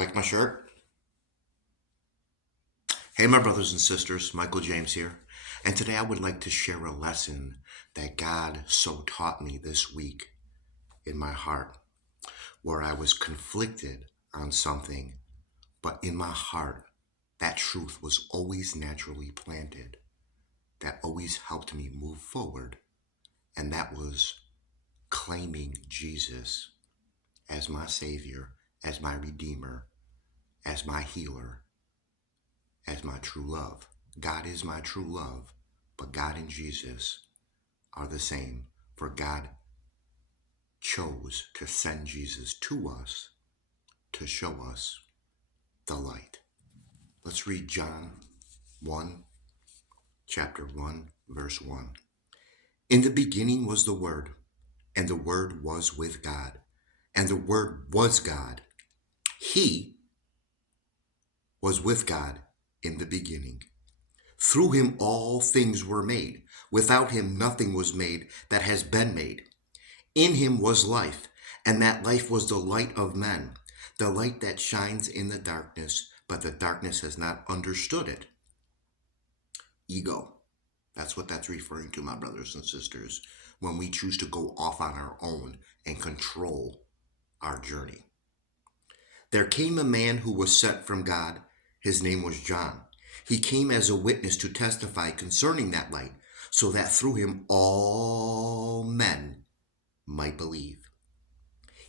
Like my shirt? Hey, my brothers and sisters, Michael James here. And today I would like to share a lesson that God so taught me this week in my heart, where I was conflicted on something, but in my heart, that truth was always naturally planted, that always helped me move forward. And that was claiming Jesus as my Savior, as my Redeemer, as my healer, as my true love. God is my true love, but God and Jesus are the same, for God chose to send Jesus to us to show us the light. Let's read John 1, chapter 1, verse 1. In the beginning was the Word, and the Word was with God, and the Word was God. He was with God in the beginning. Through him all things were made. Without him nothing was made that has been made. In him was life, and that life was the light of men. The light that shines in the darkness, but the darkness has not understood it. Ego. That's what that's referring to, my brothers and sisters, when we choose to go off on our own and control our journey. There came a man who was sent from God. His name was John. He came as a witness to testify concerning that light, so that through him all men might believe.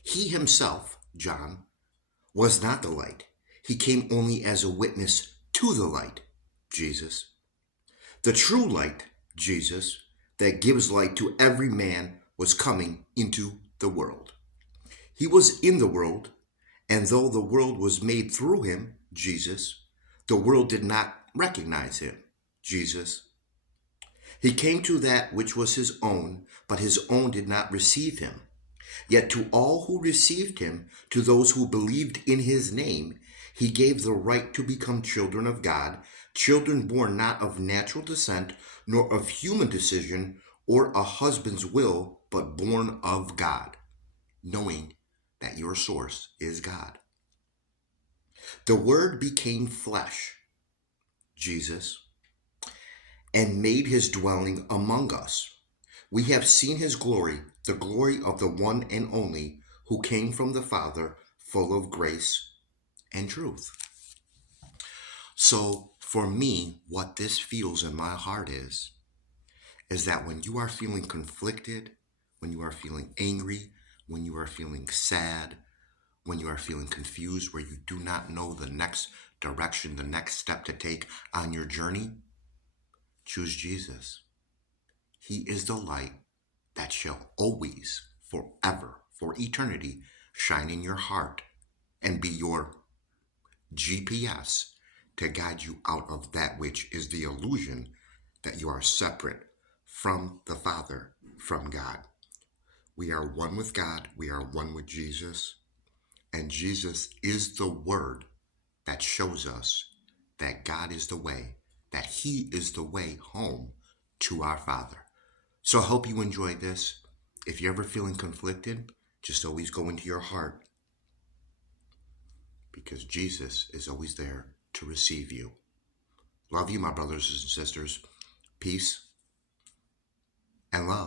He himself, John, was not the light. He came only as a witness to the light, Jesus. The true light, Jesus, that gives light to every man, was coming into the world. He was in the world, and though the world was made through him, Jesus, the world did not recognize him, Jesus. He came to that which was his own, but his own did not receive him. Yet to all who received him, to those who believed in his name, he gave the right to become children of God, children born not of natural descent, nor of human decision, or a husband's will, but born of God, knowing that your source is God. The Word became flesh, Jesus, and made his dwelling among us. We have seen his glory, the glory of the one and only, who came from the Father, full of grace and truth. So for me, what this feels in my heart is that when you are feeling conflicted, when you are feeling angry, when you are feeling sad, when you are feeling confused, where you do not know the next direction, the next step to take on your journey, choose Jesus. He is the light that shall always, forever, for eternity, shine in your heart and be your GPS to guide you out of that which is the illusion that you are separate from the Father, from God. We are one with God. We are one with Jesus. And Jesus is the Word that shows us that God is the way, that he is the way home to our Father. So I hope you enjoyed this. If you're ever feeling conflicted, just always go into your heart, because Jesus is always there to receive you. Love you, my brothers and sisters. Peace and love.